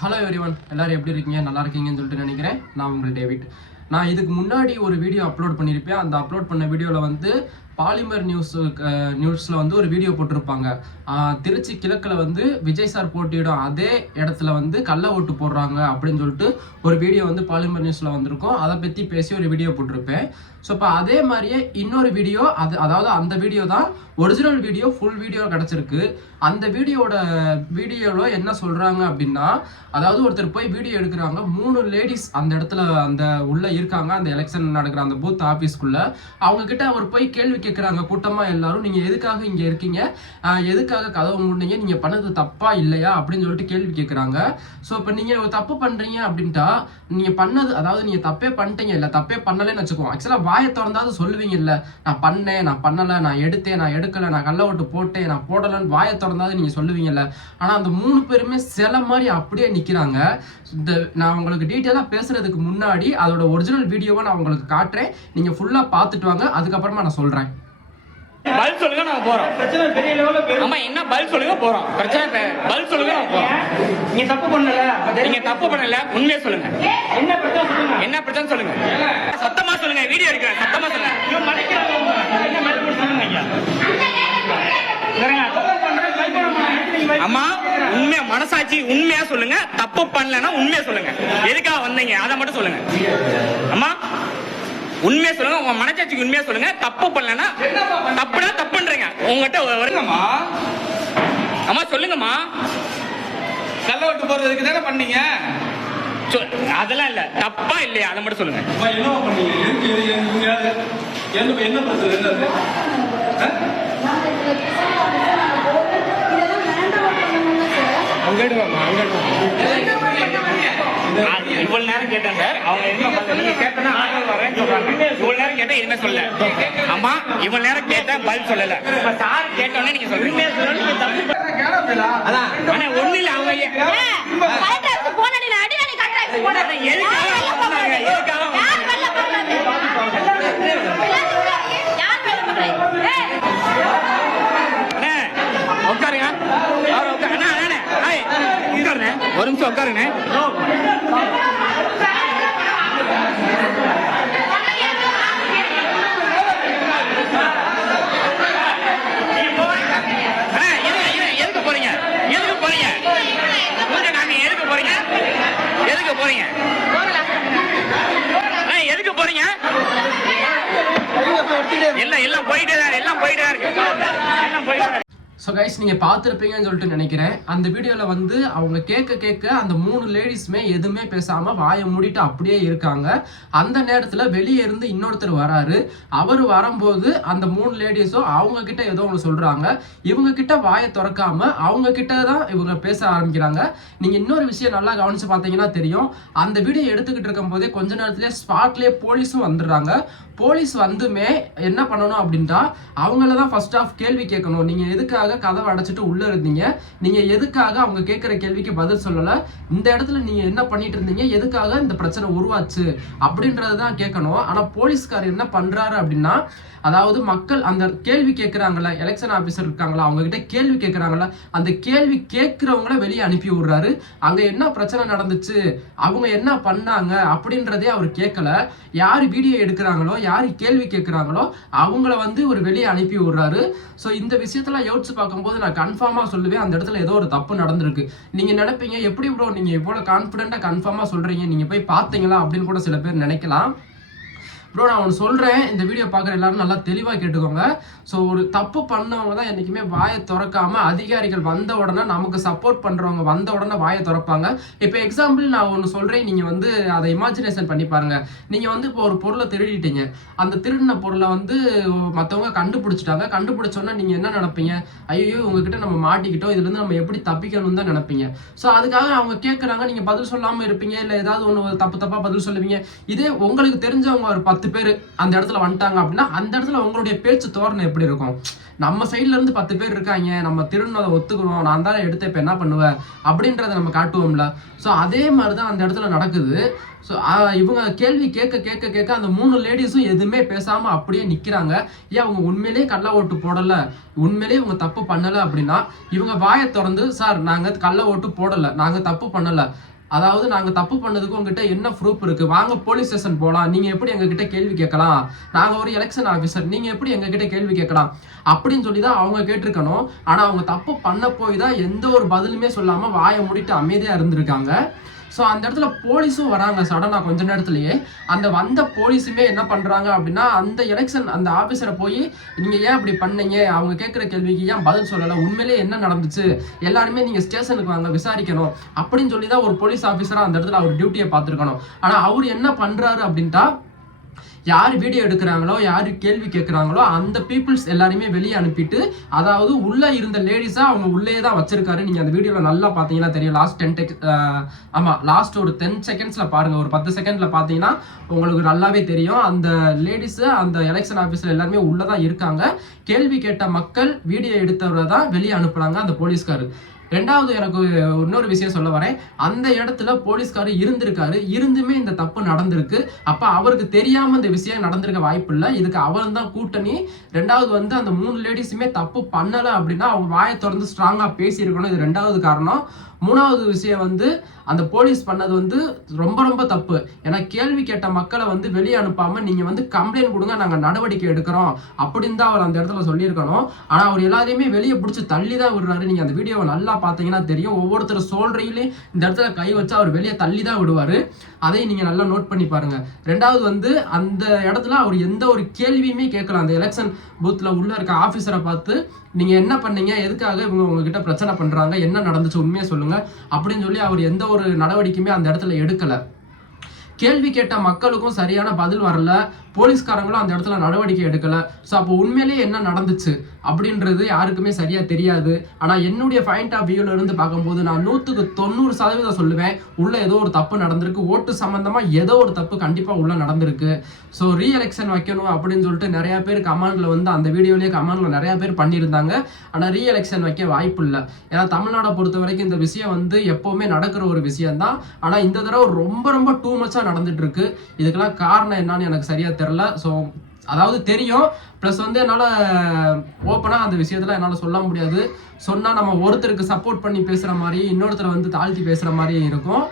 Hello everyone, எல்லாரும் எப்படி இருக்கீங்க? நல்லா இருக்கீங்கன்னு சொல்லிட்டு நினைக்கிறேன். நான் உங்கள் டேவிட். நான் இதுக்கு முன்னாடி ஒரு வீடியோ அப்லோட் பண்ணியிருப்பேன். அந்த அப்லோட் பண்ண வீடியோவில் வந்து பாலிமர் நியூஸில் வந்து ஒரு வீடியோ போட்டிருப்பாங்க. திருச்சி கிழக்கில் வந்து விஜய் சார் போட்டியிடும் அதே இடத்துல வந்து கள்ள ஓட்டு போடுறாங்க அப்படின்னு சொல்லிட்டு ஒரு வீடியோ வந்து பாலிமர் நியூஸில் வந்திருக்கும். அதை பற்றி பேசி ஒரு வீடியோ போட்டிருப்பேன். ஸோ இப்போ அதே மாதிரியே இன்னொரு வீடியோ அதாவது அந்த வீடியோ தான் ஒரிஜினல் வீடியோ, ஃபுல் வீடியோ கிடச்சிருக்கு. அந்த வீடியோவில் என்ன சொல்கிறாங்க அப்படின்னா, அதாவது ஒருத்தர் போய் வீடியோ எடுக்கிறாங்க. 3 லேடிஸ் அந்த இடத்துல அந்த உள்ளே இருக்காங்க, அந்த எலெக்ஷன் நடக்கிற அந்த பூத் ஆஃபீஸ்க்குள்ளே. அவங்கக்கிட்ட அவர் போய் கேள்வி கேட்குறாங்க கூட்டமாக எல்லாரும். நீங்கள் எதுக்காக இங்கே இருக்கீங்க, எதுக்காக கதவு மூடினீங்க, நீங்கள் பண்ணது தப்பா இல்லையா அப்படின்னு சொல்லிட்டு கேள்வி கேட்குறாங்க. ஸோ இப்போ நீங்கள் ஒரு தப்பு பண்ணுறீங்க அப்படின்ட்டா, நீங்கள் பண்ணது, அதாவது நீங்கள் தப்பே பண்ணிட்டீங்க, இல்லை தப்பே பண்ணலைன்னு வச்சுக்குவோம். ஆக்சுவலாக வாயை திறந்தாவது சொல்லுவீங்க, இல்லை நான் பண்ணேன், நான் பண்ணலை, நான் எடுத்தேன், நான் எடுக்கலை, நான் கள்ள ஓட்டு போட்டேன், நான் போடலைன்னு வாயை திறந்தாவது நீங்கள் சொல்லுவீங்கல்ல. ஆனால் அந்த 3 பேருமே சில மாதிரி அப்படியே நிற்கிறாங்க. நான் உங்களுக்கு டீட்டெயிலாக பேசுறதுக்கு முன்னாடி அதோட ஒரிஜினல் வீடியோவை நான் உங்களுக்கு காட்டுறேன். நீங்கள் ஃபுல்லாக பார்த்துட்டு வாங்க, அதுக்கப்புறமா நான் சொல்கிறேன். பதில் சொல்லுங்க, நாங்க போறோம். பிரச்சனை பெரிய லெவல்ல ஆமா, என்ன பதில் சொல்லுங்க, போறோம். பிரச்சனை பதில் சொல்லுங்க, நாங்க போறோம். நீங்க தப்பு பண்ணல, உண்மையை சொல்லுங்க. என்ன பிரச்சனை சொல்லுங்க, என்ன பிரச்சனை சொல்லுங்க, சத்தமா சொல்லுங்க. வீடியோ எடுக்கிறேன், சத்தமா சொல்லுங்க. என்ன மறுபடியும் சொல்லுங்க ஐயா. அம்மா, உண்மையா மனசாட்சி உண்மையா சொல்லுங்க. தப்பு பண்ணலன்னா உண்மையா சொல்லுங்க. எதுக்காக வந்தீங்க அதை மட்டும் சொல்லுங்க. அம்மா உண்மையா சொல்லுங்க, உங்க மனசாட்சிக்கு உண்மையா சொல்லுங்க. தப்பு பண்ணலன்னா தப்புனா தப்புன்றீங்க. உங்ககிட்ட வருங்கம்மா. அம்மா சொல்லுங்கம்மா. கள்ள ஓட்டு போடுறதுக்கு தானே பண்ணீங்க? அதெல்லாம் இல்ல, தப்பா இல்லையா அதை மட்டும் சொல்லுங்க. என்ன பண்ணீங்க? என்ன பிரச்சனை? இவ்வளவு நேரம் கேட்டேன் சார். அவங்க என்ன கேட்டா இவ்வளவு நேரம் கேட்டா என்ன சொல்ல. அம்மா இவ்வளவு நேரம் கேட்டா பதில் சொல்லல. சார் கேட்டோன்னே நீங்க சொல்றீங்க ஒண்ணு இல்ல. அவங்க உட்காருங்க, ஒரு நிமிஷம் உட்காருங்க. எதுக்கு போறீங்க? எதுக்கு போறீங்க? எதுக்கு போறீங்க? எதுக்கு போறீங்க? எதுக்கு போறீங்க? எல்லாம் போயிட்டே தான் இருக்கு. எல்லாம் போயிட்டு. ஸோ கைஸ், நீங்கள் பார்த்துருப்பீங்கன்னு சொல்லிட்டு நினைக்கிறேன். அந்த வீடியோவில் வந்து அவங்க கேட்க அந்த 3 லேடிஸுமே எதுவுமே பேசாமல் வாயை மூடிட்டு அப்படியே இருக்காங்க. அந்த நேரத்தில் வெளியே இருந்து இன்னொருத்தர் வராரு. அவர் வரும்போது அந்த 3 லேடிஸும் அவங்கக்கிட்ட ஏதோ ஒன்று சொல்கிறாங்க. இவங்கக்கிட்ட வாயை திறக்காமல் அவங்கக்கிட்ட தான் இவங்க பேச ஆரம்பிக்கிறாங்க. நீங்கள் இன்னொரு விஷயம் நல்லா கவனித்து பார்த்தீங்கன்னா தெரியும். அந்த வீடியோ எடுத்துக்கிட்டு இருக்கும் போதே கொஞ்ச நேரத்துலேயே ஸ்பாட்லேயே போலீஸும் வந்துடுறாங்க. போலீஸ் வந்துமே என்ன பண்ணணும் அப்படின்ட்டா, அவங்கள தான் ஃபர்ஸ்ட் ஆஃப் கேள்வி கேட்கணும். நீங்கள் எதுக்காக கதவை அடைச்சிட்டு உள்ளே இருந்தீங்க, நீங்கள் எதுக்காக அவங்க கேட்குற கேள்விக்கு பதில் சொல்லலை, இந்த இடத்துல நீங்கள் என்ன பண்ணிட்டு இருந்தீங்க, எதுக்காக இந்த பிரச்சனை உருவாச்சு அப்படின்றது தான் கேட்கணும். ஆனால் போலீஸ்கார் என்ன பண்ணுறாரு அப்படின்னா, அதாவது மக்கள் அந்த கேள்வி கேட்குறாங்களா, எலெக்ஷன் ஆஃபீஸர் இருக்காங்களா, அவங்ககிட்ட கேள்வி கேட்குறாங்களா, அந்த கேள்வி கேட்குறவங்கள வெளியே அனுப்பி விடுறாரு. அங்கே என்ன பிரச்சனை நடந்துச்சு, அவங்க என்ன பண்ணாங்க அப்படின்றதே அவர் கேட்கல. யார் வீடியோ எடுக்கிறாங்களோ, யார் கேள்வி கேட்குறாங்களோ அவங்கள வந்து ஒரு வெளியே அனுப்பி விடுறாரு. ஸோ இந்த விஷயத்தெல்லாம் யோசிச்சு பார்க்கும்போது நான் கன்ஃபார்மாக சொல்லுவேன், அந்த இடத்துல ஏதோ ஒரு தப்பு நடந்திருக்கு. நீங்கள் நினைப்பீங்க, எப்படி ப்ரோ நீங்கள் இவ்வளோ கான்ஃபிடென்ட்டாக கன்ஃபார்மாக சொல்கிறீங்க, நீங்கள் போய் பார்த்தீங்களா அப்படின்னு கூட சில பேர் நினைக்கலாம். ப்ரோ நான் ஒன்று சொல்கிறேன், இந்த வீடியோ பார்க்குற எல்லாரும் நல்லா தெளிவாக கேட்டுக்கோங்க. ஸோ ஒரு தப்பு பண்ணவங்க தான் என்றைக்குமே வாயை திறக்காமல், அதிகாரிகள் வந்த உடனே நமக்கு சப்போர்ட் பண்ணுறவங்க வந்த உடனே வாயை திறப்பாங்க. இப்போ எக்ஸாம்பிள் நான் ஒன்று சொல்கிறேன், நீங்கள் வந்து அதை இமேஜினேஷன் பண்ணி பாருங்கள். நீங்கள் வந்து இப்போ ஒரு பொருளை திருடிட்டீங்க. அந்த திருடின பொருளை வந்து மற்றவங்க கண்டுபிடிச்சிட்டாங்க. கண்டுபிடிச்சோன்னா நீங்கள் என்ன நினைப்பீங்க? ஐயோ உங்ககிட்ட நம்ம மாட்டிக்கிட்டோம், இதுலேருந்து நம்ம எப்படி தப்பிக்கணும்னு தான் நினைப்பீங்க. ஸோ அதுக்காக அவங்க கேட்குறாங்க, நீங்கள் பதில் சொல்லாமல் இருப்பீங்க, இல்லை ஏதாவது ஒன்று தப்பாக பதில் சொல்லுவீங்க. இதே உங்களுக்கு தெரிஞ்சவங்க ஒரு 10 10 பேர் அந்த இடத்துல வந்துட்டாங்க அப்படின்னா அந்த இடத்துல உங்களுடைய பேச்சு தோரணை எப்படி இருக்கும்? நம்ம சைட்ல இருந்து 10 பேர் இருக்காங்க, நம்ம திருநதை ஒத்துக்கிறோம், நான் தானே எடுத்து இப்ப என்ன பண்ணுவேன் அப்படின்றத நம்ம காட்டுவோம்ல. ஸோ அதே மாதிரிதான் அந்த இடத்துல நடக்குது. ஸோ இவங்க கேள்வி கேட்க கேட்க கேட்க அந்த 3 லேடிஸும் எதுவுமே பேசாம அப்படியே நிக்கிறாங்க. ஏன் அவங்க உண்மையிலேயே கள்ள ஓட்டு போடல, உண்மையிலேயே இவங்க தப்பு பண்ணல அப்படின்னா இவங்க வாயை திறந்து, சார் நாங்க கள்ள ஓட்டு போடல, நாங்க தப்பு பண்ணல, அதாவது நாங்க தப்பு பண்ணதுக்கு உங்ககிட்ட என்ன ப்ரூஃப் இருக்கு, வாங்க போலீஸ் ஸ்டேஷன் போலாம், நீங்க எப்படி எங்க கிட்ட கேள்வி கேட்கலாம், நாங்க ஒரு எலெக்ஷன் ஆபீசர், நீங்க எப்படி எங்க கிட்ட கேள்வி கேட்கலாம் அப்படின்னு சொல்லிதான் அவங்க கேட்டிருக்கணும். ஆனா அவங்க தப்பு பண்ண போய் தான் எந்த ஒரு பதிலுமே சொல்லாம வாயை மூடிட்டு அமைதியா இருந்திருக்காங்க. ஸோ அந்த இடத்துல போலீஸும் வராங்க சடனாக கொஞ்ச நேரத்துலயே. அந்த வந்த போலீஸுமே என்ன பண்றாங்க அப்படின்னா அந்த எலெக்ஷன் அந்த ஆபீசரை போய் நீங்க ஏன் அப்படி பண்ணீங்க, அவங்க கேட்குற கேள்விக்கு ஏன் பதில் சொல்லலை, உண்மையிலேயே என்ன நடந்துச்சு, எல்லாருமே நீங்க ஸ்டேஷனுக்கு வாங்க விசாரிக்கணும் அப்படின்னு சொல்லி தான் ஒரு போலீஸ் ஆஃபீஸரா அந்த இடத்துல அவர் டியூட்டியை பார்த்துருக்கணும். ஆனா அவர் என்ன பண்றாரு அப்படின்ட்டா, யார் வீடியோ எடுக்கிறாங்களோ யாரு கேள்வி கேட்குறாங்களோ அந்த பீப்புள்ஸ் எல்லாருமே வெளியே அனுப்பிட்டு, அதாவது உள்ள இருந்த லேடிஸா அவங்க உள்ளே தான் வச்சிருக்காரு. நீங்க அந்த வீடியோல நல்லா பாத்தீங்கன்னா தெரியும். லாஸ்ட் ஒரு 10 செகண்ட்ஸ்ல பாருங்க, ஒரு 10 செகண்ட்ல பாத்தீங்கன்னா உங்களுக்கு நல்லாவே தெரியும். அந்த லேடிஸ் அந்த எலெக்ஷன் ஆபீஸ்ல எல்லாருமே உள்ளதான் இருக்காங்க. கேள்வி கேட்ட மக்கள் வீடியோ எடுத்தவரை தான் வெளியே அனுப்புறாங்க அந்த போலீஸ்காரு. ரெண்டாவது எனக்கு இன்னொரு விஷயம் சொல்ல வரேன். அந்த இடத்துல போலீஸ்காரு இருந்திருக்காரு, இருந்துமே இந்த தப்பு நடந்திருக்கு. அப்ப அவருக்கு தெரியாம இந்த விஷயம் நடந்திருக்க வாய்ப்பு இல்லை. இதுக்கு அவர் தான் கூட்டணி. ரெண்டாவது வந்து அந்த 3 லேடிஸுமே தப்பு பண்ணல அப்படின்னா அவங்க வாயை திறந்து ஸ்ட்ராங்கா பேசி இருக்கணும். இது ரெண்டாவது காரணம். மூணாவது விஷயம் வந்து அந்த போலீஸ் பண்ணது வந்து ரொம்ப ரொம்ப தப்பு. ஏன்னா கேள்வி கேட்ட மக்களை வந்து வெளியே அனுப்பாம நீங்க வந்து கம்ப்ளைண்ட் கொடுங்க, நாங்க நடவடிக்கை எடுக்கிறோம் அப்படின்னு தான் அவர் அந்த இடத்துல சொல்லியிருக்கணும். ஆனா அவர் எல்லாரையுமே வெளியே பிடிச்சி தள்ளி தான் விடுறாரு. நீங்க அந்த வீடியோவை நல்லா பாத்தீங்கன்னா தெரியும். ஒவ்வொருத்தர் சொல்றீங்களே இந்த இடத்துல கை வச்சு அவர் வெளியே தள்ளி தான் விடுவாரு. அதையும் நீங்க நல்லா நோட் பண்ணி பாருங்க. ரெண்டாவது வந்து அந்த இடத்துல அவர் எந்த ஒரு கேள்வியுமே கேட்கல. அந்த எலெக்ஷன் பூத்ல உள்ள இருக்க ஆபீசரை பார்த்து நீங்க என்ன பண்ணீங்க, எதுக்காக இவங்க உங்ககிட்ட பிரச்சனை பண்றாங்க, என்ன நடந்துச்சு உண்மையை சொல்லுங்க அப்படின்னு சொல்லி அவர் எந்த ஒரு நடவடிக்கையுமே அந்த இடத்துல எடுக்கல. கேள்வி கேட்ட மக்களுக்கும் சரியான பதில் வரல, போலீஸ்காரங்களும் அந்த இடத்துல நடவடிக்கை எடுக்கல. ஸோ அப்போ உண்மையிலேயே என்ன நடந்துச்சு அப்படின்றது யாருக்குமே சரியா தெரியாது. ஆனா என்னுடைய பாயிண்ட் ஆஃப் வியூல இருந்து பார்க்கும்போது நான் 100க்கு 90% சொல்லுவேன், உள்ள ஏதோ ஒரு தப்பு நடந்திருக்கு. ஓட்டு சம்பந்தமா ஏதோ ஒரு தப்பு கண்டிப்பா உள்ள நடந்திருக்கு. ஸோ ரீ எலெக்ஷன் வைக்கணும் அப்படின்னு சொல்லிட்டு நிறைய பேர் கமெண்ட்ல வந்து அந்த வீடியோலயே கமெண்ட்ல நிறைய பேர் பண்ணியிருந்தாங்க. ஆனா ரீ எலெக்ஷன் வைக்க வாய்ப்பு இல்லை. ஏன்னா தமிழ்நாடை பொறுத்த வரைக்கும் இந்த விஷயம் வந்து எப்பவுமே நடக்கிற ஒரு விஷயம் தான். ஆனா இந்த தடவை ரொம்ப ரொம்ப டூ மச்சா நடந்துட்டு இருக்கு. இதுக்கெல்லாம் காரணம் என்னன்னு எனக்கு சரியா தெரியல. ஸோ அதாவது தெரியும், ப்ளஸ் வந்து என்னால் ஓப்பனாக அந்த விஷயத்தில் என்னால் சொல்ல முடியாது. சொன்னால் நம்ம ஒருத்தருக்கு சப்போர்ட் பண்ணி பேசுகிற மாதிரி, இன்னொருத்தரை வந்து தாழ்த்தி பேசுகிற மாதிரி இருக்கும்.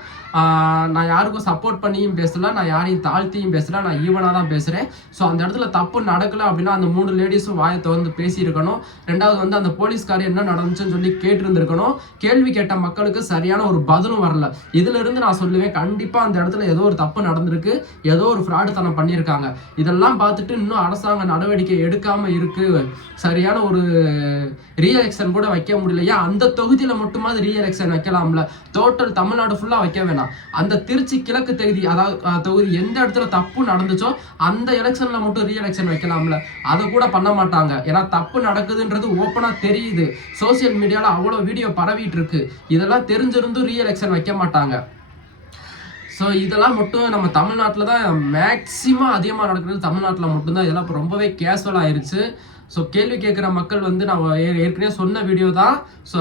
நான் யாருக்கும் சப்போர்ட் பண்ணியும் பேசல, நான் யாரையும் தாழ்த்தியும் பேசல, நான் ஈவனாக தான் பேசுகிறேன். ஸோ அந்த இடத்துல தப்பு நடக்கலை அப்படின்னா அந்த 3 லேடிஸும் வாயை திறந்து பேசியிருக்கணும். ரெண்டாவது வந்து அந்த போலீஸ்காரர் என்ன நடந்துச்சுன்னு சொல்லி கேட்டிருந்திருக்கணும். கேள்வி கேட்ட மக்களுக்கு சரியான ஒரு பதிலும் வரல. இதுல இருந்து நான் சொல்லுவேன், கண்டிப்பாக அந்த இடத்துல ஏதோ ஒரு தப்பு நடந்திருக்கு, ஏதோ ஒரு ஃப்ராடுத்தனம் பண்ணியிருக்காங்க. இதெல்லாம் பார்த்துட்டு இன்னும் அரசாங்க நடவடிக்கை எடுக்காம இருக்கு. சரியான ஒரு ரீ எலெக்ஷன் கூட வைக்க முடியலையா? அந்த தொகுதியில மட்டுமாவது ரீ எலெக்ஷன் வைக்கலாம்ல. டோட்டல் தமிழ்நாடு ஃபுல்லா வைக்க வேணாம். அந்த திருச்சி கிழக்கு தொகுதி, அதாவது தொகுதி எந்த இடத்துல தப்பு நடந்துச்சோ அந்த எலெக்ஷன்ல மட்டும் ரீ எலெக்ஷன் வைக்கலாம்ல. அதை கூட பண்ண மாட்டாங்க. ஏன்னா தப்பு நடக்குதுன்றது ஓப்பனா தெரியுது. சோசியல் மீடியால அவ்வளவு வீடியோ பரவிட்டு இருக்கு. இதெல்லாம் தெரிஞ்சிருந்தும் ரீ எலெக்ஷன் வைக்க மாட்டாங்க. ஸோ இதெல்லாம் மட்டும் நம்ம தமிழ்நாட்டில் தான் மேக்சிமம் அதிகமாக நடக்கிறது. தமிழ்நாட்டில் மட்டும்தான். இதெல்லாம் இப்போ ரொம்பவே கேஷுவல் ஆயிடுச்சு. ஸோ கேள்வி கேட்குற மக்கள் வந்து நான் ஏற்கனவே சொன்ன வீடியோ தான். ஸோ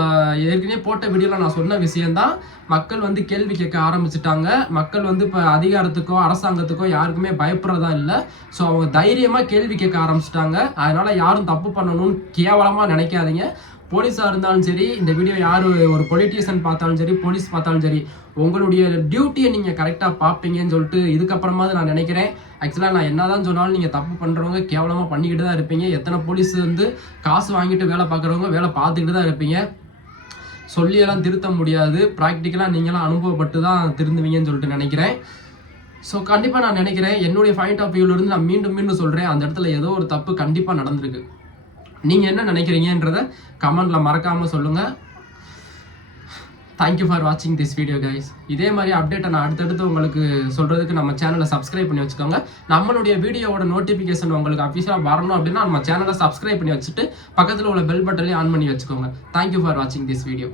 ஏற்கனவே போட்ட வீடியோவில் நான் சொன்ன விஷயந்தான். மக்கள் வந்து கேள்வி கேட்க ஆரம்பிச்சுட்டாங்க. மக்கள் வந்து இப்போ அதிகாரத்துக்கோ அரசாங்கத்துக்கோ யாருக்குமே பயப்படுறதா இல்லை. ஸோ அவங்க தைரியமாக கேள்வி கேட்க ஆரம்பிச்சுட்டாங்க. அதனால யாரும் தப்பு பண்ணணும்னு கேவலமாக நினைக்காதீங்க. போலீஸாக இருந்தாலும் சரி, இந்த வீடியோ யார் ஒரு பொலிட்டீஷியன் பார்த்தாலும் சரி, போலீஸ் பார்த்தாலும் சரி, உங்களுடைய டியூட்டியை நீங்கள் கரெக்டாக பார்ப்பீங்கன்னு சொல்லிட்டு இதுக்கப்புறமாவது நான் நினைக்கிறேன். ஆக்சுவலாக நான் என்னதான் சொன்னாலும் நீங்கள் தப்பு பண்ணுறவங்க கேவலமாக பண்ணிக்கிட்டு தான் இருப்பீங்க. எத்தனை போலீஸ் வந்து காசு வாங்கிட்டு வேலை பார்க்குறவங்க வேலை பார்த்துக்கிட்டு தான் இருப்பீங்க. சொல்லியெல்லாம் திருத்த முடியாது. ப்ராக்டிக்கலாக நீங்களாம் அனுபவப்பட்டு தான் திருந்துவீங்கன்னு சொல்லிட்டு நினைக்கிறேன். ஸோ கண்டிப்பாக நான் நினைக்கிறேன், என்னுடைய பாயிண்ட் ஆஃப் வியூலேருந்து நான் மீண்டும் சொல்கிறேன், அந்த இடத்துல ஏதோ ஒரு தப்பு கண்டிப்பாக நடந்திருக்கு. நீங்கள் என்ன நினைக்கிறீங்கன்றத கமெண்ட்ல மறக்காமல் சொல்லுங்கள். தேங்க்யூ ஃபார் வாட்சிங் திஸ் வீடியோ கைஸ். இதே மாதிரி அப்டேட்டை நான் அடுத்தடுத்து உங்களுக்கு சொல்கிறதுக்கு நம்ம சேனலை சப்ஸ்கிரைப் பண்ணி வச்சுக்கோங்க. நம்மளுடைய வீடியோவோட நோட்டிஃபிகேஷன் உங்களுக்கு அஃபிஷியலாக வரணும் அப்படின்னா நம்ம சேனலை சப்ஸ்கிரைப் பண்ணி வச்சுட்டு பக்கத்தில் உள்ள பெல் பட்டனையும் ஆன் பண்ணி வச்சுக்கோங்க. தேங்க்யூ ஃபார் வாட்சிங் திஸ் வீடியோ.